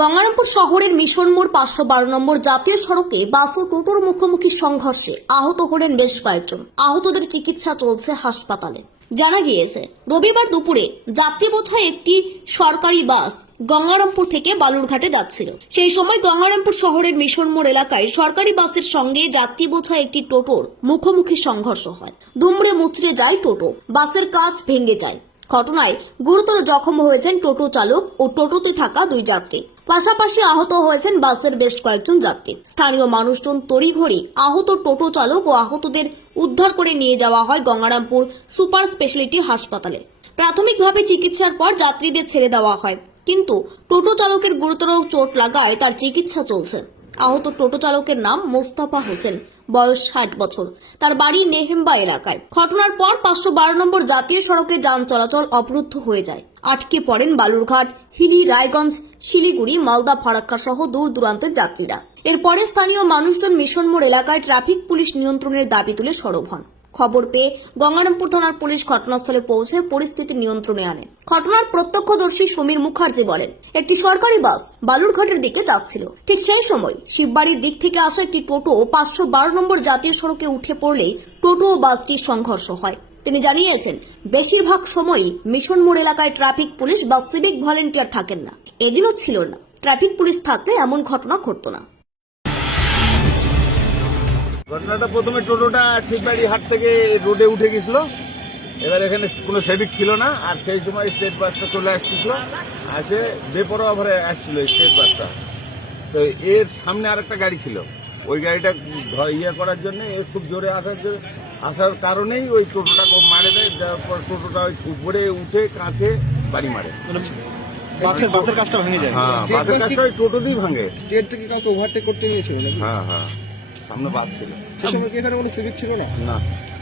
গঙ্গারামপুর শহরের মিশন মোড় 512 নম্বর জাতীয় সড়কে বাস ও টোটোর মুখোমুখি সংঘর্ষে আহত হলেন বেশ কয়েকজন। আহতদের চিকিৎসা চলছে হাসপাতালে। জানা গিয়েছে, রবিবার দুপুরে যাত্রী বোঝাই একটি সরকারি বাস গঙ্গারামপুর থেকে বালুরঘাটে যাচ্ছিল। সেই সময় গঙ্গারামপুর শহরের মিশন মোড় এলাকায় সরকারি বাসের সঙ্গে যাত্রী বোঝাই একটি টোটোর মুখোমুখি সংঘর্ষ হয়। দুমড়ে মুচড়ে যায় টোটো, বাসের কাঁচ ভেঙে যায়। ঘটনায় গুরুতর জখম হয়েছেন টোটো চালক ও টোটোতে থাকা দুই যাত্রী। পাশাপাশি আহত হয়েছেন বাসের বেশ কয়েকজন যাত্রী। স্থানীয় মানুষজন তড়িঘড়ি আহত টোটো চালক ও আহতদের উদ্ধার করে নিয়ে যাওয়া হয় গঙ্গারামপুর সুপার স্পেশালিটি হাসপাতালে। প্রাথমিকভাবে চিকিৎসার পর যাত্রীদের ছেড়ে দেওয়া হয়, কিন্তু টোটো চালকের গুরুতর চোট লাগায় তার চিকিৎসা চলছে। আহত টোটো চালকের নাম মোস্তফা হোসেন, বয়স 60 বছর। তার বাড়ি নেহেম্বা এলাকায়। ঘটনার পর 512 নম্বর জাতীয় সড়কে যান চলাচল অবরুদ্ধ হয়ে যায়। আটকে পড়েন বালুরঘাট, হিলি, রায়গঞ্জ, শিলিগুড়ি, মালদা, ফারাক্কা সহ দূর দূরান্তের যাত্রীরা। এরপরে স্থানীয় মানুষজন মিশন মোড় এলাকায় ট্রাফিক পুলিশ নিয়ন্ত্রণের দাবি তুলে সরব হন। খবর পেয়ে গঙ্গারামপুর থানার পুলিশ ঘটনাস্থলে পৌঁছে পরিস্থিতি নিয়ন্ত্রণে আনে। ঘটনার প্রত্যক্ষদর্শী সমীর মুখার্জি বলেন, একটি সরকারি বাস বালুরঘাটের দিকে যাচ্ছিল। ঠিক সেই সময় শিববাড়ির দিক থেকে আসা একটি টোটো 512 নম্বর জাতীয় সড়কে উঠে পড়লেই টোটো ও বাসটির সংঘর্ষ হয়। তিনি জানিয়েছেন, বেশিরভাগ সময়ই মিশন মোড় এলাকায় ট্রাফিক পুলিশ বা সিভিক ভলেন্টিয়ার থাকেন না। এদিনও ছিল না। ট্রাফিক পুলিশ থাকলে এমন ঘটনা ঘটতো না। ঘটনাটা প্রথমে টোটোটা শিববাড়ি হাট থেকে রোডে উঠে গেছিল। এবার এখানে কোনো সেভিক ছিল না, আর সেই সময় স্টেট বাসটা চলে আসছিল, আসে বেপরোয়া ভরে আসছিল স্টেট বাসটা। তো এর সামনে আরেকটা গাড়ি ছিল, ওই গাড়িটা ইয়ে করার জন্য খুব জোরে আসার কারণেই ওই টোটোটা মারে দেয়। তারপর টোটোটা ওই উপরে উঠে কাঁচে বাড়ি মারে। বাসের কাজটা ভেঙে যায়। হ্যাঁ, বাসের কাজটা ওই টোটো দিয়ে ভাঙে। স্টেট থেকে কাউকে ওভারটেক করতে গিয়েছিল নাকি? হ্যাঁ হ্যাঁ, সামনে বাস ছিল। সে সময় কি এখানে কোনো সিভিক ছিল না? না,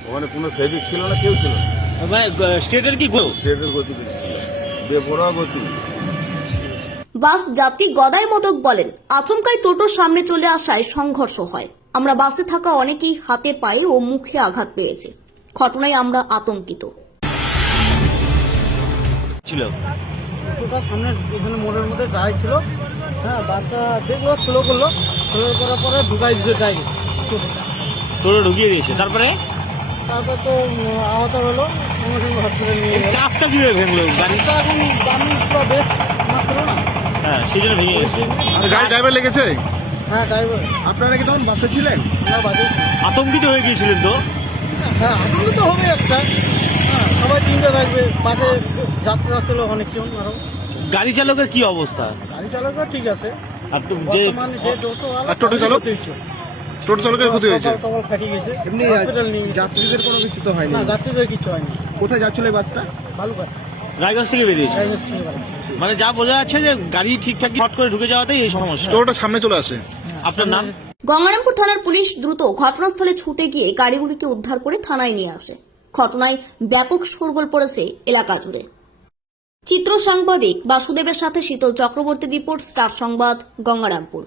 ওখানে কোনো সেভিক ছিল না, কেউ ছিল না। মানে স্টেটের কি স্টেটের গতি ছিল, বেপরোয়া গতি। বাস যাত্রী গদাই মোদক বলেন, আচমকাই টোটোর সামনে চলে আসায় সংঘর্ষ হয়। আমরা বাসে থাকা অনেকেই হাতে, পায়ে ও মুখে আঘাত পেয়েছে। ঘটনায় আমরা আতঙ্কিত। ছিল টোটোটা সামনে এখানে মোড়ের মধ্যে যাই ছিল। হ্যাঁ, বাসটা দেখলো, স্লো করলো, স্লো করার পরে ঢুকাই দিতে যাই টোটো ঢুকিয়ে দিয়েছে। তারপরে তো আহত হলো, সঙ্গে সঙ্গে হসপিটালে নিয়ে গেল। কাজটা কিভাবে ভেঙলো? গাড়িটা এখন দামি পুরো বেশ মাত্র না। হ্যাঁ, সেই জন্য ভেঙে গেছে। গাড়ি ড্রাইভার লেগেছে? হ্যাঁ, ড্রাইভার। আপনারা কি তখন বাসে ছিলেন? না, বাজে। আতঙ্কিত হয়ে গিয়েছিলেন তো? হ্যাঁ, আনন্দ তো হবে একটা। হ্যাঁ, সবাই চিন্তা থাকবে। বাসে যাত্রা ছিল অনেকজন আরো। গাড়ি চালকের কি অবস্থা? গাড়ি চালকও ঠিক আছে। আর তো যে বর্তমানে যে টোটোওয়ালা, আর টোটো চালক? টোটো চালকের ক্ষতি হয়েছে? কপাল ফাটি গেছে। এমনি হসপিটাল নিয়ে গেছে। যাত্রীদের কোনো কিছু তো হয়নি? না, যাত্রীদের কিছু হয়নি। কোথায় যাচ্ছিল এই বাসটা? বালুঘাট। রায়গঞ্জ থেকে বেরিয়েছে। রাইজার থেকে বাড়ি। মানে যা বোঝা যাচ্ছে যে গাড়ি ঠিকঠাক হট করে ঢুকে যাওয়াতেই এই সমস্যা। টোটোটা সামনে চলে আসে। আপনার নাম? গঙ্গারামপুর থানার পুলিশ দ্রুত ঘটনাস্থলে ছুটে গিয়ে গাড়িগুলিকে উদ্ধার করে থানায় নিয়ে আসে। ঘটনায় ব্যাপক শোরগোল পড়েছে এলাকা জুড়ে। চিত্র সাংবাদিক বাসুদেবের সাথে শীতল চক্রবর্তী রিপোর্ট, স্টার সংবাদ, গঙ্গারামপুর।